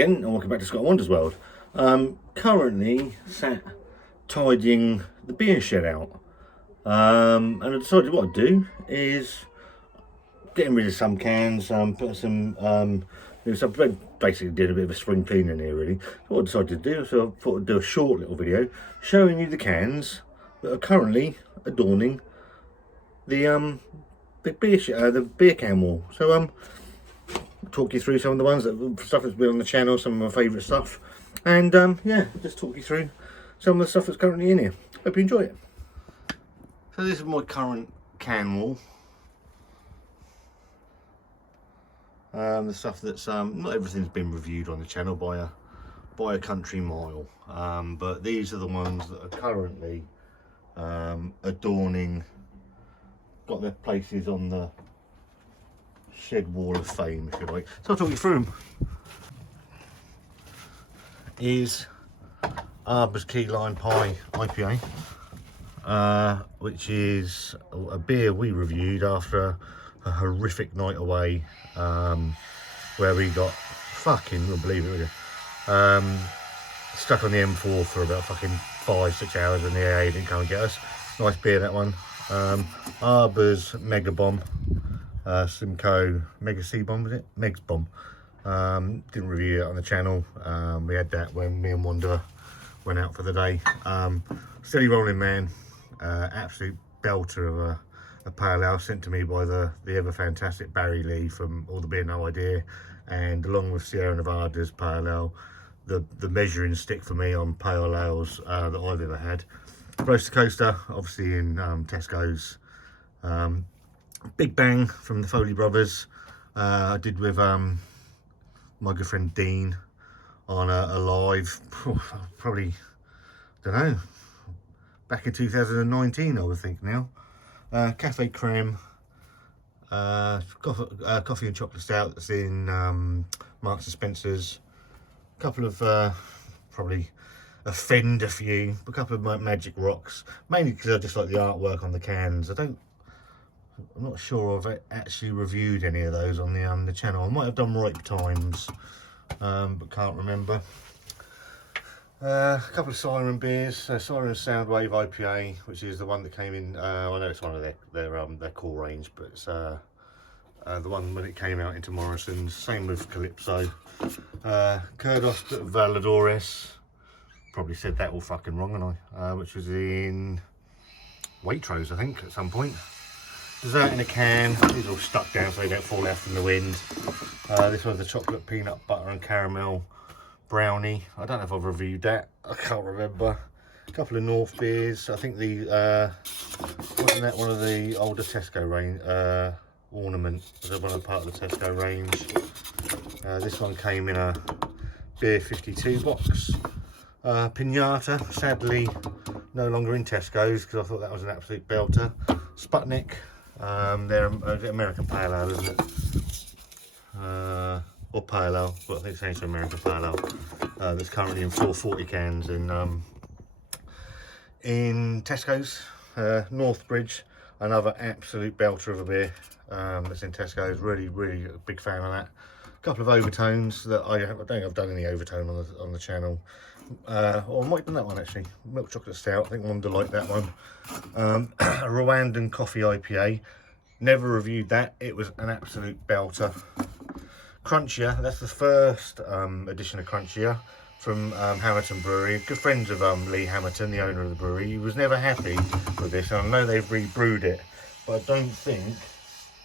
again, and welcome back to Scott Wandas World. Currently sat tidying the beer shed out, and I decided what I'd do is getting rid of some cans, put some, basically did a bit of a spring clean in here really. So what I decided to do, so I thought I'd do a short little video showing you the cans that are currently adorning the the beer can wall. So talk you through some of the ones stuff that's been on the channel, some of my favourite stuff, and yeah, just talk you through some of the stuff that's currently in here. Hope you enjoy it. So this is my current can wall. The stuff that's not everything's been reviewed on the channel by a country mile, but these are the ones that are currently adorning, got their places on the shed wall of fame, if you like. So I'll talk you through them. Is Arbor's Key Lime Pie Ipa, which is a beer we reviewed after a horrific night away, where we got fucking, you wouldn't believe it, would you? Stuck on the M4 for about fucking 5-6 hours, and the AA didn't come and get us. Nice beer, that one. Arbor's Mega Bomb. Simcoe Mega C Bomb, was it? Meg's Bomb. Didn't review it on the channel. We had that when me and Wanda went out for the day. Steady rolling man, absolute belter of a pale ale sent to me by the ever fantastic Barry Lee from All the Beer No Idea, and along with Sierra Nevada's pale ale, the measuring stick for me on pale ales that I've ever had. Roaster Coaster, obviously in Tesco's. Big Bang from the Foley Brothers, I did with my good friend Dean on a live, probably, don't know, back in 2019 I would think now. Cafe Creme, coffee and chocolate stout that's in Marks and Spencer's. A couple of probably offend a few, a couple of Magic Rocks, mainly because I just like the artwork on the cans. I'm not sure I've actually reviewed any of those on the channel. I might have done Ripe Times, but can't remember. A couple of Siren beers. Siren Soundwave IPA, which is the one that came in. I know it's one of their core range, but it's the one when it came out into Morrison's. Same with Calypso. Kurdos Valadores. Probably said that all fucking wrong, haven't I? Which was in Waitrose, I think, at some point. Dessert in a can. These are all stuck down so they don't fall out from the wind. This one's the chocolate peanut butter and caramel brownie. I don't know if I've reviewed that. I can't remember. A couple of North beers. I think wasn't that one of the older Tesco range ornament? Was that one of the part of the Tesco range? This one came in a Beer 52 box. Pinata, sadly no longer in Tesco's because I thought that was an absolute belter. Sputnik. They're American Pale Ale, isn't it? Or Pale Ale, well I think it's changed to American Pale Ale. That's currently in 440 cans in Tesco's. Northbridge, another absolute belter of a beer that's in Tesco's. Really a big fan of that. A couple of overtones that I don't think I've done any overtone on the channel. Or I might have done that one actually. Milk chocolate stout, I think Wanda liked that one. A Rwandan coffee IPA, never reviewed that. It was an absolute belter. Crunchier, that's the first edition of Crunchier from Hamilton Brewery. Good friends of Lee Hamilton, the owner of the brewery. He was never happy with this, and I know they've rebrewed it, but I don't think,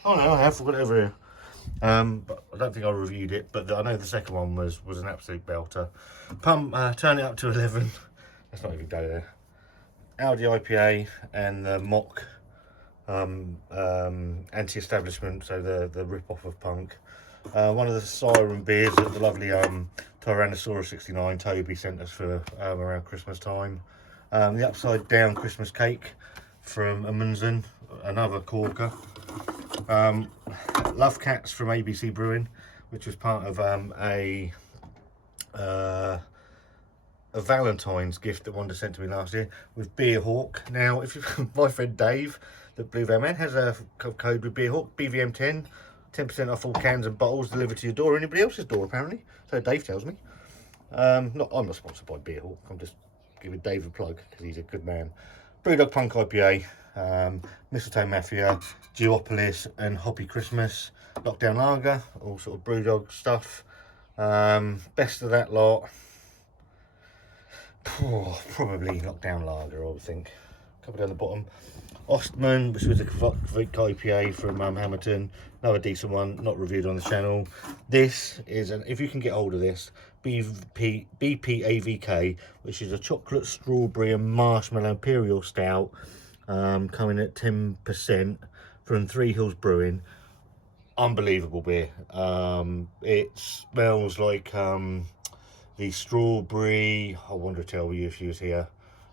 oh no I have, got it over here. But I don't think I reviewed it, but I know the second one was an absolute belter. Pump, turn it up to 11. Let's not even go there. Audi IPA and the Mock anti-establishment, so the rip-off of Punk. One of the Siren beers that the lovely Tyrannosaurus 69 Toby sent us for around Christmas time. The Upside Down Christmas Cake from Amundsen, another corker. Love Cats from ABC Brewing, which was part of a Valentine's gift that Wanda sent to me last year with Beer Hawk. Now, if you, my friend Dave, the Blue Van Man, has a code with Beer Hawk, BVM10. 10% off all cans and bottles delivered to your door, or anybody else's door apparently. So Dave tells me. I'm not sponsored by Beerhawk. I'm just giving Dave a plug because he's a good man. Brewdog Punk IPA, Mistletoe Mafia, Geopolis and Hoppy Christmas, Lockdown Lager, all sort of Brewdog stuff. Best of that lot, probably Lockdown Lager, I would think. A couple down the bottom. Ostman, which was a Kvik IPA from Hamilton, another decent one, not reviewed on the channel. This is, if you can get hold of this, BPAVK, which is a chocolate, strawberry and marshmallow Imperial Stout, coming at 10% from Three Hills Brewing. Unbelievable beer. It smells like the strawberry, I wonder to tell you if she was here,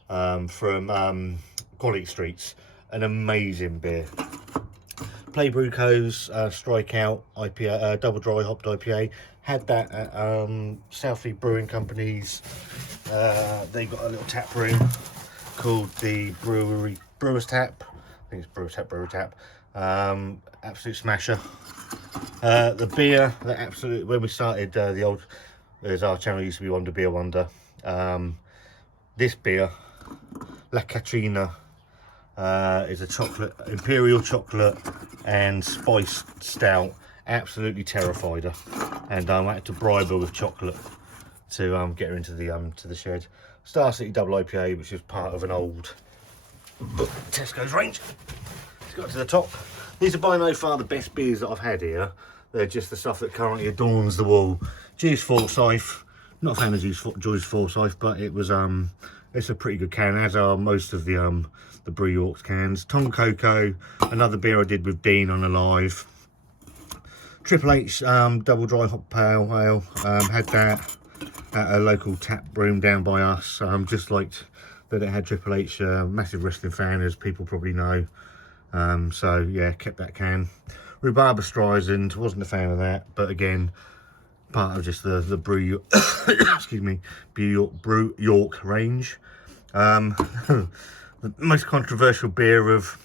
from Quality Streets. An amazing beer. Playbrew Co.'s Strikeout IPA, double dry hopped IPA. Had that at Southleaf Brewing Company's. They got a little tap room called the Brewery, Brewer's Tap. I think it's Brewer Tap. Absolute smasher. The beer that absolutely, when we started the old, as our channel used to be Wonder Beer Wonder. This beer, La Catrina, is a chocolate, Imperial chocolate and spiced stout. Absolutely terrified her, and I had to bribe her with chocolate to get her into the shed. Star City Double IPA, which is part of an old Tesco's range. Let's go to the top. These are by no far the best beers that I've had here. They're just the stuff that currently adorns the wall. Juice Forsyth, not a fan of Juice Forsyth, but it was it's a pretty good can, as are most of the Brew Yorks cans. Tom Coco, another beer I did with Dean on a live. Triple H double dry hop pale ale, had that at a local tap room down by us. Just liked that it had Triple H, massive wrestling fan, as people probably know. So yeah, kept that can. Rhubarber Streisand, wasn't a fan of that, but again, part of just the Brew excuse me, Brew York range. The most controversial beer of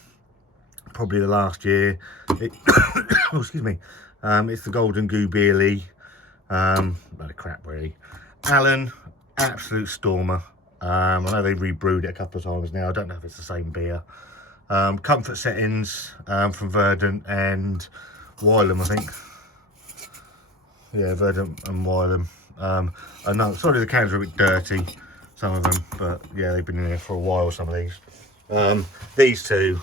probably the last year, oh, excuse me, it's the Golden Goo Beerly. About a crap really. Allen, absolute stormer. I know they rebrewed it a couple of times now. I don't know if it's the same beer. Comfort Settings from Verdant and Wylam, I think. Yeah, Verdant and Wylam. I know, sorry, the cans are a bit dirty, some of them, but yeah, they've been in there for a while, some of these. These two,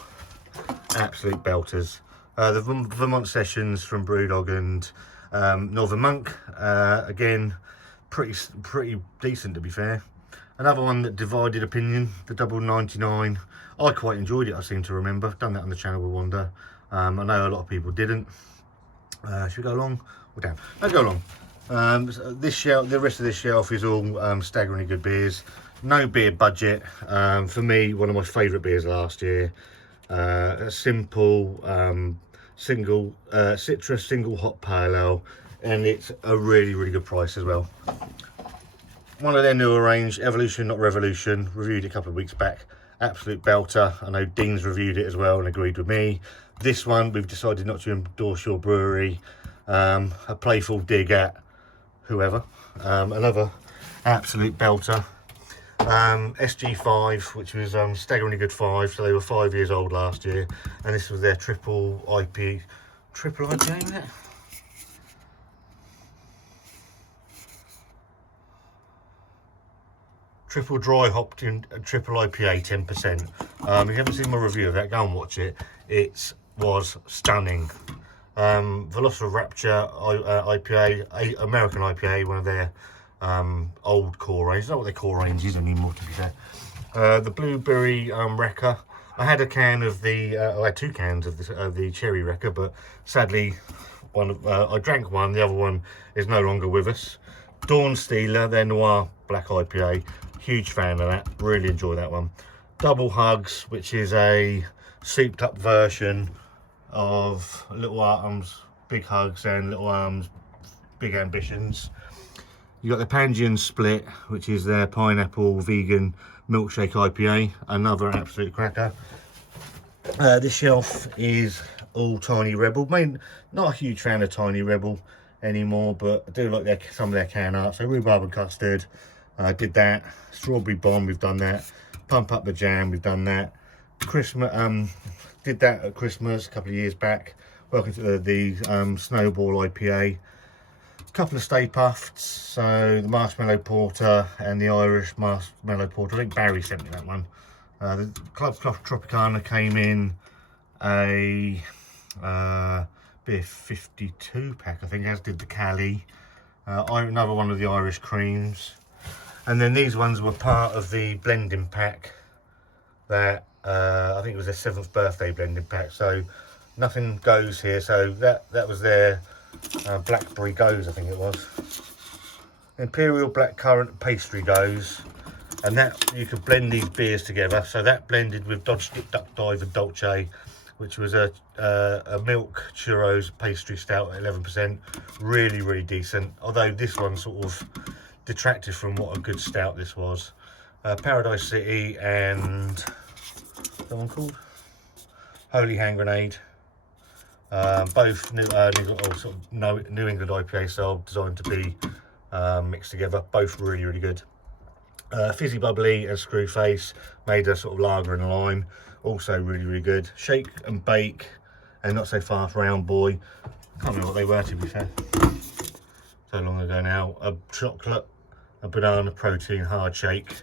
absolute belters. The Vermont Sessions from Brewdog and Northern Monk, again, pretty decent to be fair. Another one that divided opinion, the Double 99. I quite enjoyed it, I seem to remember. I've done that on the channel with Wanda. I know a lot of people didn't. Should we go along? Or down? Let's go along. This shelf, the rest of this shelf is all staggeringly good beers. No beer budget. For me, one of my favourite beers last year. A simple single citrus single hop pale ale, and it's a really good price as well. One of their newer range, Evolution Not Revolution, reviewed it a couple of weeks back. Absolute belter. I know Dean's reviewed it as well and agreed with me. This one, we've decided not to endorse your brewery. A playful dig at whoever. Another absolute belter. SG5, which was staggeringly good 5, so they were 5 years old last year, and this was their triple IPA, isn't it? Triple dry hopped in triple IPA, 10%. If you haven't seen my review of that, go and watch it. It was stunning. Velociraptor IPA, American IPA, one of their old core range. Not what their core range is anymore, to be fair. The Blueberry Wrecker. I had a can of the, I had 2 cans of the Cherry Wrecker, but sadly, I drank one. The other one is no longer with us. Dawn Stealer, their Noir Black IPA. Huge fan of that. Really enjoy that one. Double Hugs, which is a souped up version of Little Arms Big Hugs and Little Arms Big Ambitions. You got the Pangean Split, which is their pineapple vegan milkshake IPA, another absolute cracker. This shelf is all Tiny Rebel. Not a huge fan of Tiny Rebel anymore, but I do like some of their can art. So rhubarb and custard, did that. Strawberry bomb, we've done that. Pump up the jam, we've done that. Christmas, did that at Christmas a couple of years back. Welcome to the Snowball Ipa. A couple of Stay Puffed, so the Marshmallow Porter and the Irish Marshmallow Porter. I think Barry sent me that one. The Club Tropicana came in a beer 52 pack, I think, as did the Cali. Another one of the Irish creams. And then these ones were part of the blending pack that I think it was their 7th birthday blending pack. So nothing goes here. So that was their blackberry goes, I think it was. Imperial blackcurrant pastry goes, and that you could blend these beers together. So that blended with Dodge Stick Duck Dive and Dolce, which was a milk churros pastry stout at 11%. Really decent, although this one sort of detracted from what a good stout this was. Paradise City and that one called Holy Hand Grenade. Both New England IPA style, designed to be mixed together. Both really good. Fizzy Bubbly and Screwface made a sort of lager and lime, also really good. Shake and Bake and Not So Fast Round Boy, can't remember what they were, to be fair, so long ago now. A chocolate, a banana protein hard shake.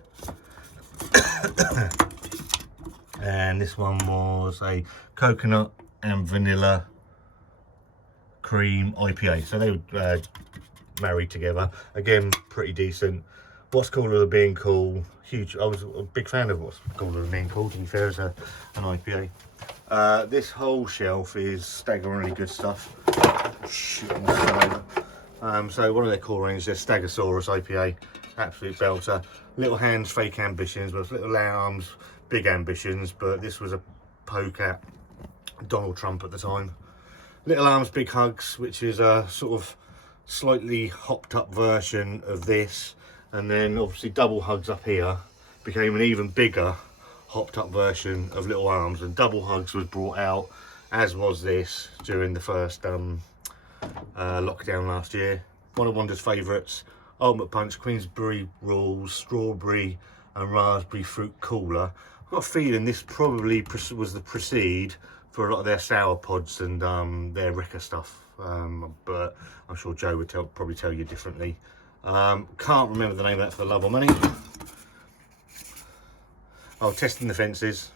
And this one was a coconut and vanilla cream IPA, so they were married together. Again, pretty decent. What's Cooler Than Being Cool, huge. I was a big fan of What's Cooler Than Being Cool, to be fair, as an IPA. This whole shelf is staggeringly good stuff. So one of their core ranges is Stegosaurus IPA, absolute belter. Little Hands, Fake Ambitions, but Little Arms, Big Ambitions, but this was a poke at Donald Trump at the time. Little Arms, Big Hugs, which is a sort of slightly hopped up version of this, and then obviously Double Hugs up here became an even bigger hopped up version of Little Arms, and Double Hugs was brought out, as was this, during the first lockdown last year. One of Wandas' favourites, Ultimate Punch, Queensberry Rules, Strawberry and Raspberry Fruit Cooler. I've got a feeling this probably was the precede for a lot of their sour pods and their Wrecker stuff, but I'm sure Joe would probably tell you differently. Can't remember the name of that for the love of money. Oh, Testing the Fences,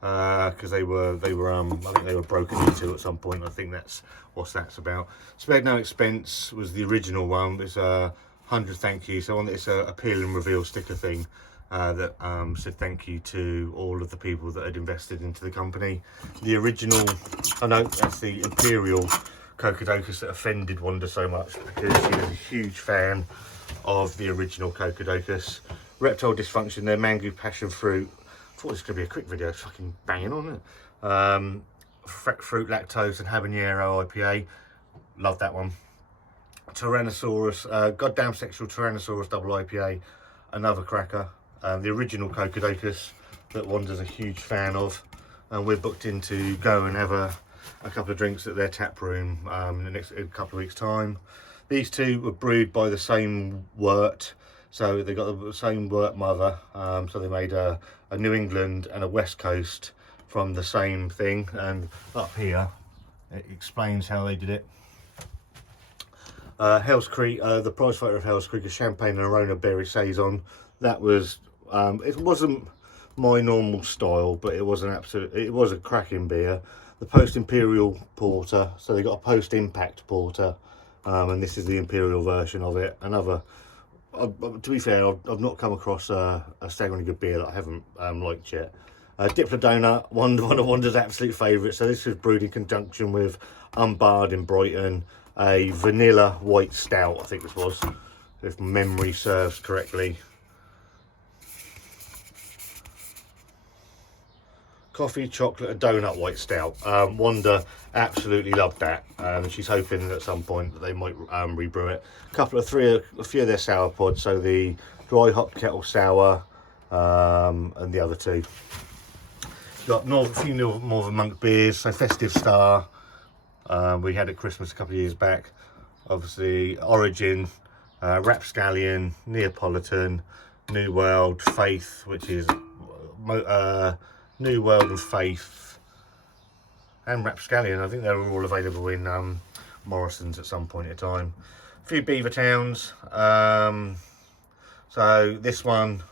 because they were I think they were broken into at some point. I think that's what that's about. Spared No Expense was the original one. It's 100 thank you. So on it's a appeal and reveal sticker thing that said thank you to all of the people that had invested into the company. The original, I know that's the Imperial Cocodocus that offended Wanda so much, because she was a huge fan of the original Cocodocus. Reptile Dysfunction, their Mango Passion Fruit. I thought this was going to be a quick video, it's fucking banging on it. Fruit Lactose and Habanero IPA, love that one. Tyrannosaurus, Goddamn Sexual Tyrannosaurus Double IPA, another cracker. The original Cocodocus that Wanda's a huge fan of, and we're booked in to go and have a couple of drinks at their tap room in the next couple of weeks' time. These two were brewed by the same wort, so they got the same wort mother, so they made a New England and a West Coast from the same thing, and up here it explains how they did it. Hell's Creek, the prize fighter of Hell's Creek, a Champagne and Arona Berry Saison. That was, it wasn't my normal style, but it was a cracking beer. The Post Imperial Porter, so they got a Post Impact Porter, and this is the Imperial version of it. Another, to be fair, I've not come across a staggeringly good beer that I haven't liked yet. Diplo Doughnut, one of Wanda's absolute favourites. So this was brewed in conjunction with Unbarred in Brighton, a vanilla white stout, I think this was, if memory serves correctly. Coffee, chocolate and donut white stout. Wanda absolutely loved that, and she's hoping at some point that they might rebrew it. A few of their sour pods, so the dry hop kettle sour and the other two. Got a few Northern Monk beers, so Festive Star, we had at Christmas a couple of years back. Obviously Origin, Rapscallion, Neapolitan, New World, Faith, which is New World and Faith, and Rapscallion. I think they were all available in Morrison's at some point in time. A few Beaver Towns, so this one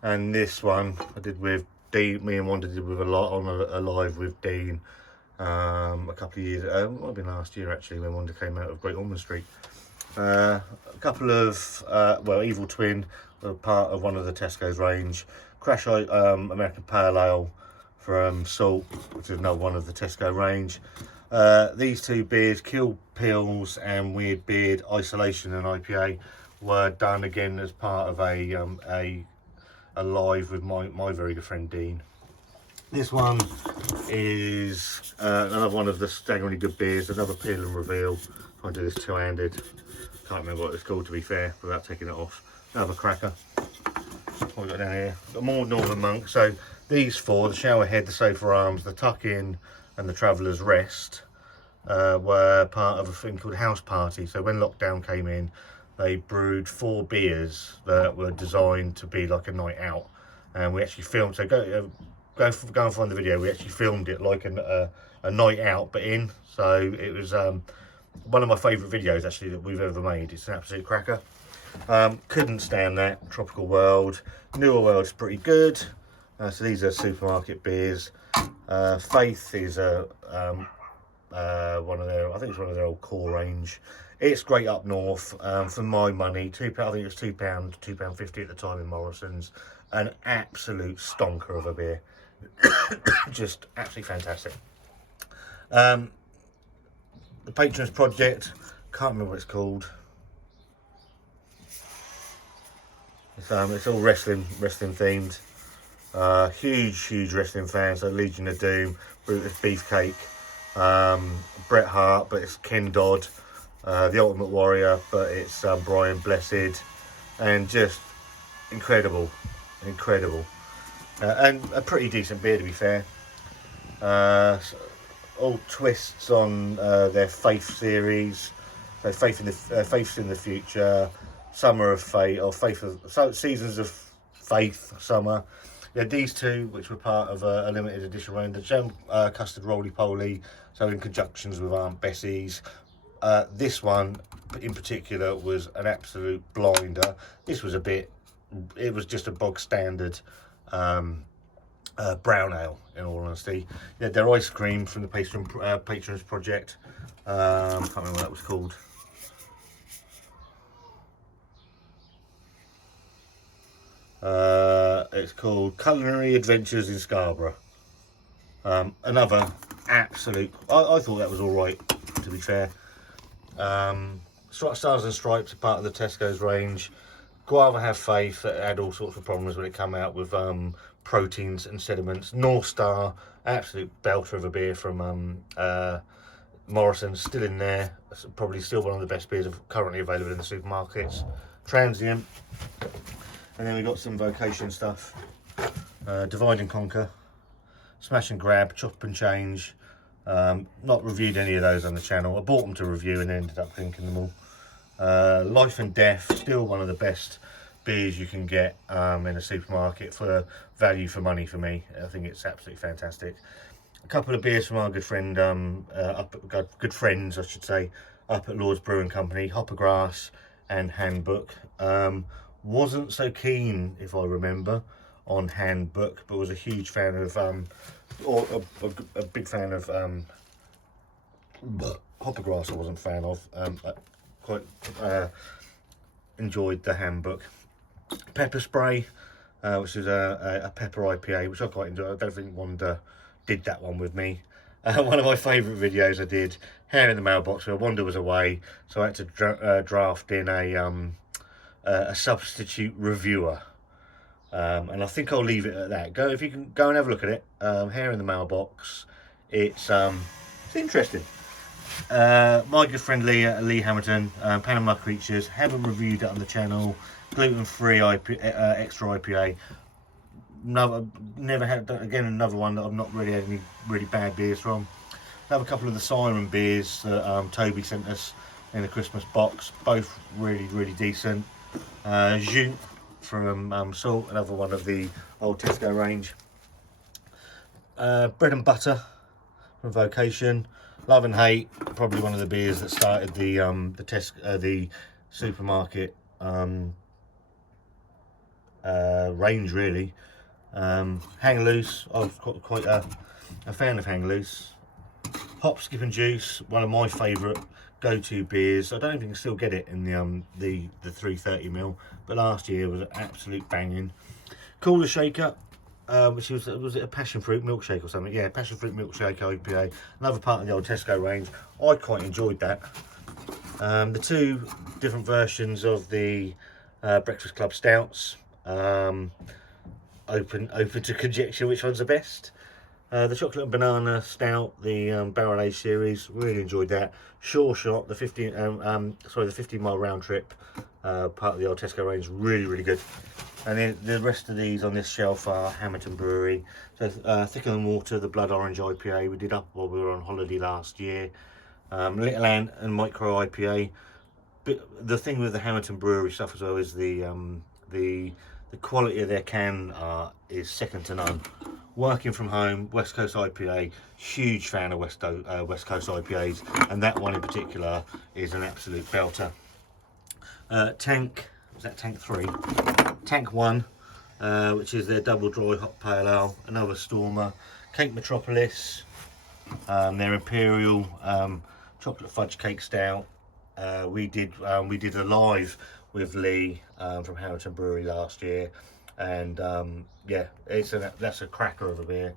and this one I did with Dean. Me and Wanda did with a live with Dean a couple of years, it might have been last year actually, when Wanda came out of Great Ormond Street. A couple of well, Evil Twin were part of one of the Tesco's range. Crash American Pale Ale from Salt, which is another one of the Tesco range. These two beers, Kill Pills and Weird Beard Isolation and IPA, were done again as part of a live with my very good friend Dean. This one is another one of the staggeringly good beers, another Peel and Reveal. I do this two-handed. Can't remember what it's called, to be fair, without taking it off. Another cracker. What we got down here? Got more Northern Monk. So these four, the Showerhead, the Sofa Arms, the Tuck In, and the Traveller's Rest, were part of a thing called House Party. So when lockdown came in, they brewed 4 beers that were designed to be like a night out, and we actually filmed. So go and find the video. We actually filmed it like a night out, but in. So it was one of my favourite videos actually that we've ever made. It's an absolute cracker. Couldn't stand that. Tropical World, Newer World's pretty good. So these are supermarket beers. Faith is one of their, I think it's one of their old core range. It's great up north. For my money, £2. I think it was £2, £2.50 at the time in Morrison's. An absolute stonker of a beer. Just absolutely fantastic. The Patrons Project, can't remember what it's called. It's all wrestling themed. Huge wrestling fans. So Legion of Doom, Brutus Beefcake, Bret Hart, but it's Ken Dodd. The Ultimate Warrior, but it's Brian Blessed, and just incredible, and a pretty decent beer, to be fair. All twists on their Faith series. So Faith's in the Future, Summer of Faith, or Seasons of Faith Summer. Yeah, these two, which were part of a limited edition range, the Jam Custard Roly Poly, so in conjunctions with Aunt Bessie's. This one in particular was an absolute blinder. This was it was just a bog standard brown ale, in all honesty. They had their ice cream from the Patrons Project. Can't remember what that was called. It's called Culinary Adventures in Scarborough. Another absolute, I thought that was alright, to be fair. Stars and Stripes are part of the Tesco's range. Guava Have Faith, that had all sorts of problems when it came out with proteins and sediments. North Star, absolute belter of a beer from Morrison's, still in there. It's probably still one of the best beers currently available in the supermarkets. Transient. And then we got some vocation stuff. Divide and Conquer, Smash and Grab, Chop and Change. Not reviewed any of those on the channel. I bought them to review and ended up drinking them all. Life and Death, still one of the best beers you can get in a supermarket for value for money for me. I think it's absolutely fantastic. A couple of beers from our good friend, good friends I should say, up at Lord's Brewing Company, Hoppergrass and Handbook. Wasn't so keen, if I remember, on Handbook, but was a huge fan of a big fan of Hoppergrass. I wasn't a fan of. Quite enjoyed the Handbook. Pepper Spray, which is a pepper IPA, which I quite enjoy. I don't think Wanda did that one with me. One of my favourite videos I did, Hair in the Mailbox, where Wanda was away, so I had to draft in a substitute reviewer. And I think I'll leave it at that. If you can go and have a look at it. Hair in the Mailbox. It's interesting. My good friend Lee Hamilton, Panama Creatures, haven't reviewed it on the channel. Gluten-free extra IPA. never had, again, another one that I've not really had any really bad beers from. I have a couple of the Siren beers that Toby sent us in a Christmas box, both really decent. Jute from Salt, another one of the old Tesco range. Bread and Butter from Vocation. Love and Hate, probably one of the beers that started the supermarket range, really. Hang Loose, I was quite a fan of Hang Loose. Hop, Skip and Juice, one of my favourite go-to beers. I don't know if you can still get it in the 330ml, but last year was an absolute banging. Cooler Shaker, which was it a passion fruit milkshake or something? Yeah, passion fruit milkshake IPA, another part of the old Tesco range. I quite enjoyed that. The two different versions of the Breakfast Club Stouts, open to conjecture which one's the best. The chocolate and banana stout, the barrel aged series, really enjoyed that. Sure Shot, the 15-mile round trip, part of the old Tesco range, really good. And then the rest of these on this shelf are Hamilton Brewery. So Thicker Than Water, the Blood Orange IPA, we did up while we were on holiday last year. Little Ant and Micro IPA. But the thing with the Hamilton Brewery stuff as well is the quality of their can art is second to none. Working from home, West Coast IPA, huge fan of West Coast IPAs, and that one in particular is an absolute belter. Tank, was that Tank 3? Tank 1, which is their double dry hop pale ale, another Stormer. Cake Metropolis, their Imperial chocolate fudge cake stout. We did a live with Lee from Hamilton Brewery last year, and yeah, that's a cracker of a beer.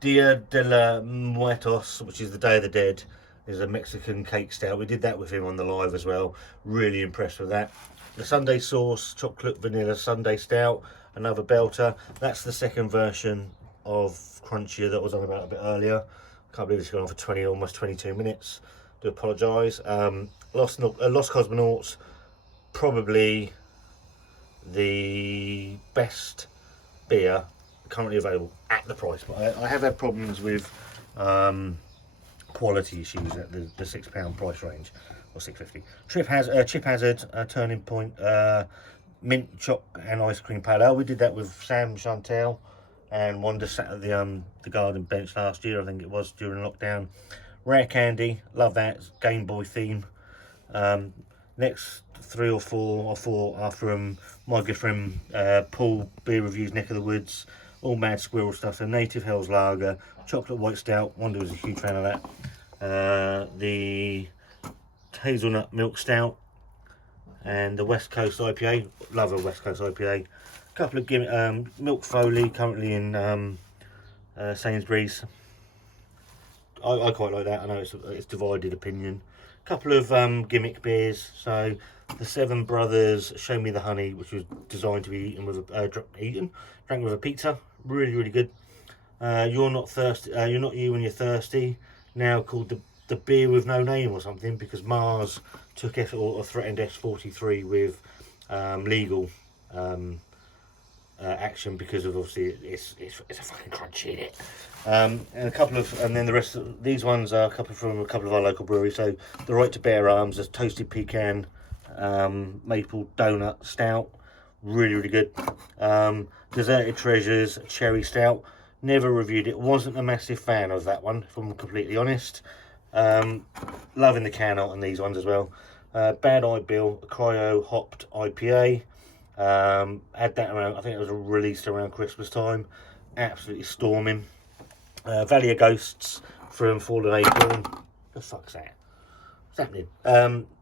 Dia de la Muertos, which is the Day of the Dead, is a Mexican cake stout. We did that with him on the live as well. Really impressed with that. The Sunday Sauce chocolate vanilla Sunday stout, another belter. That's the second version of Crunchier that I was on about a bit earlier. Can't believe it's gone on for almost 22 minutes. Do apologise. Lost Cosmonauts, probably the best beer currently available at the price, but I have had problems with quality issues at the £6 price range, or £6.50. Chip Hazard, Turning Point, mint choc and ice cream pale ale. We did that with Sam, Chantel, and Wandas sat at the garden bench last year, I think it was, during lockdown. Rare Candy, love that, Game Boy theme. Next 3 or 4 are from my good friend Paul, Beer Reviews Neck of the Woods, all Mad Squirrel stuff. So Native Hell's Lager, Chocolate White Stout, Wanda was a huge fan of that. The Hazelnut Milk Stout, and the West Coast IPA, love a West Coast IPA. A couple of Milk Foley, currently in Sainsbury's. I quite like that. I know it's divided opinion. A couple of gimmick beers. So the Seven Brothers Show Me the Honey, which was designed to be eaten with drank with a pizza. Really good. You're Not Thirsty. You're Not You When You're Thirsty. Now called the Beer With No Name or something, because Mars took or threatened S43 with legal action, because of obviously it's a fucking crunchy, isn't it? And then the rest of these ones are from a couple of our local breweries. So the Right to Bear Arms, the Toasted Pecan Maple Doughnut Stout, really good. Deserted Treasures Cherry Stout, never reviewed it, wasn't a massive fan of that one, if I'm completely honest. Loving the can art on these ones as well. Bad Eye Bill Cryo Hopped IPA. Had that around, I think it was released around Christmas time, absolutely storming. Valley of Ghosts from Fallen Acorn, the fuck's that? What's happening?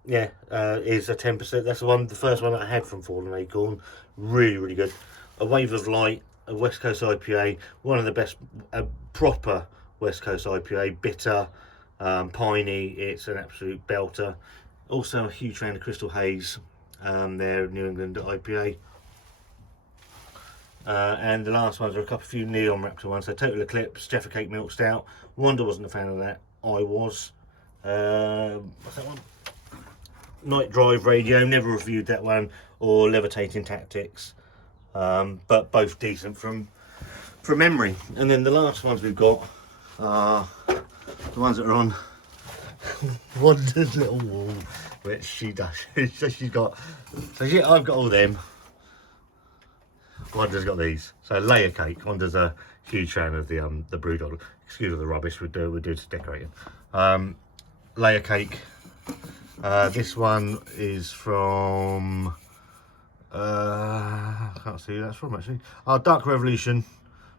Is a 10%. That's the first one that I had from Fallen Acorn. Really good. A Wave of Light, a West Coast IPA, one of the best proper West Coast IPA, bitter, piney. It's an absolute belter. Also a huge fan of Crystal Haze, their New England IPA. And the last ones are a few Neon Raptor ones. So Total Eclipse, Jaffa Cake Milk Stout. Wanda wasn't a fan of that. I was. What's that one? Night Drive Radio, never reviewed that one. Or Levitating Tactics. but both decent from memory. And then the last ones we've got are the ones that are on Wanda's little wall, which she does. So she's got, I've got all them. Wanda's got these. So layer cake. Wanda's a huge fan of the Brewdog. Excuse the rubbish we do to decorating. Layer cake. This one is from I can't see who that's from actually. Dark Revolution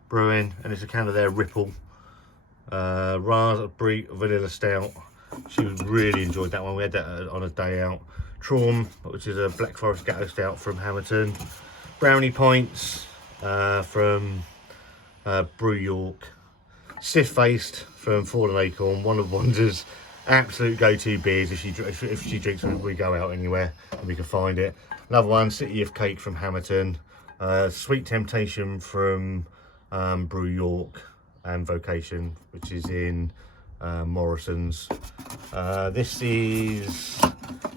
Brewing, and it's a can of their Ripple Raspberry Vanilla Stout. She really enjoyed that one. We had that on a day out. Traum, which is a Black Forest Gatto Stout from Hamilton. Brownie Points from Brew York. Stiff Faced from Fallen Acorn, one of Wanda's absolute go-to beers if she drinks when we go out anywhere and we can find it. Another one, City of Cake from Hamilton. Sweet Temptation from Brew York and Vocation, which is in Morrison's. This is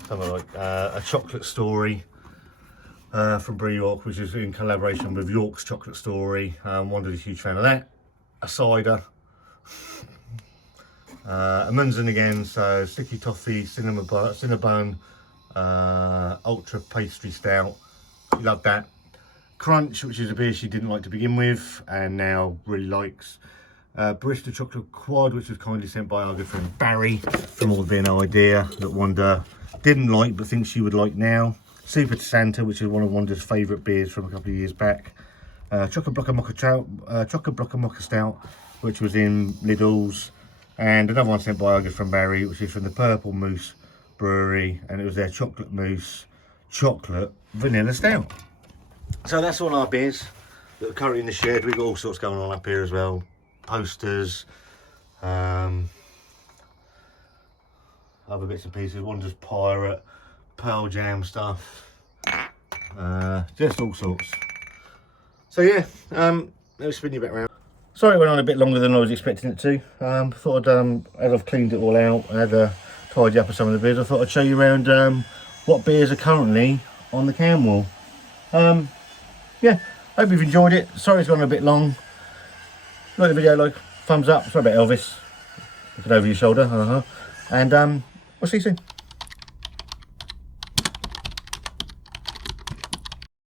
something like a chocolate story from Brew York, which is in collaboration with York's Chocolate Story. Wanda's a huge fan of that. A cider. A Munson again, so Sticky Toffee, Cinnabon, Ultra Pastry Stout. She loved that. Crunch, which is a beer she didn't like to begin with and now really likes. Barista Chocolate Quad, which was kindly sent by our good friend Barry from All the Beer No Idea, that Wanda didn't like but thinks she would like now. Super Santa, which is one of Wanda's favourite beers from a couple of years back. Chocolate Blocker Mocha Stout, which was in Lidl's. And another one sent by our good friend Barry, which is from the Purple Moose Brewery, and it was their Chocolate Mousse Chocolate Vanilla Stout. So that's all our beers that are currently in the shed. We've got all sorts going on up here as well. Posters, other bits and pieces, Wanda's Pirate, Pearl Jam stuff, just all sorts. So yeah, let me spin you back around. Sorry it went on a bit longer than I was expecting it to. Thought I'd, as I've cleaned it all out and had tidy up with some of the beers, I thought I'd show you around what beers are currently on the can wall. Yeah, hope you've enjoyed it. Sorry it's gone a bit long. Like the video, like, thumbs up. Sorry about Elvis. Looking over your shoulder. And we'll see you soon.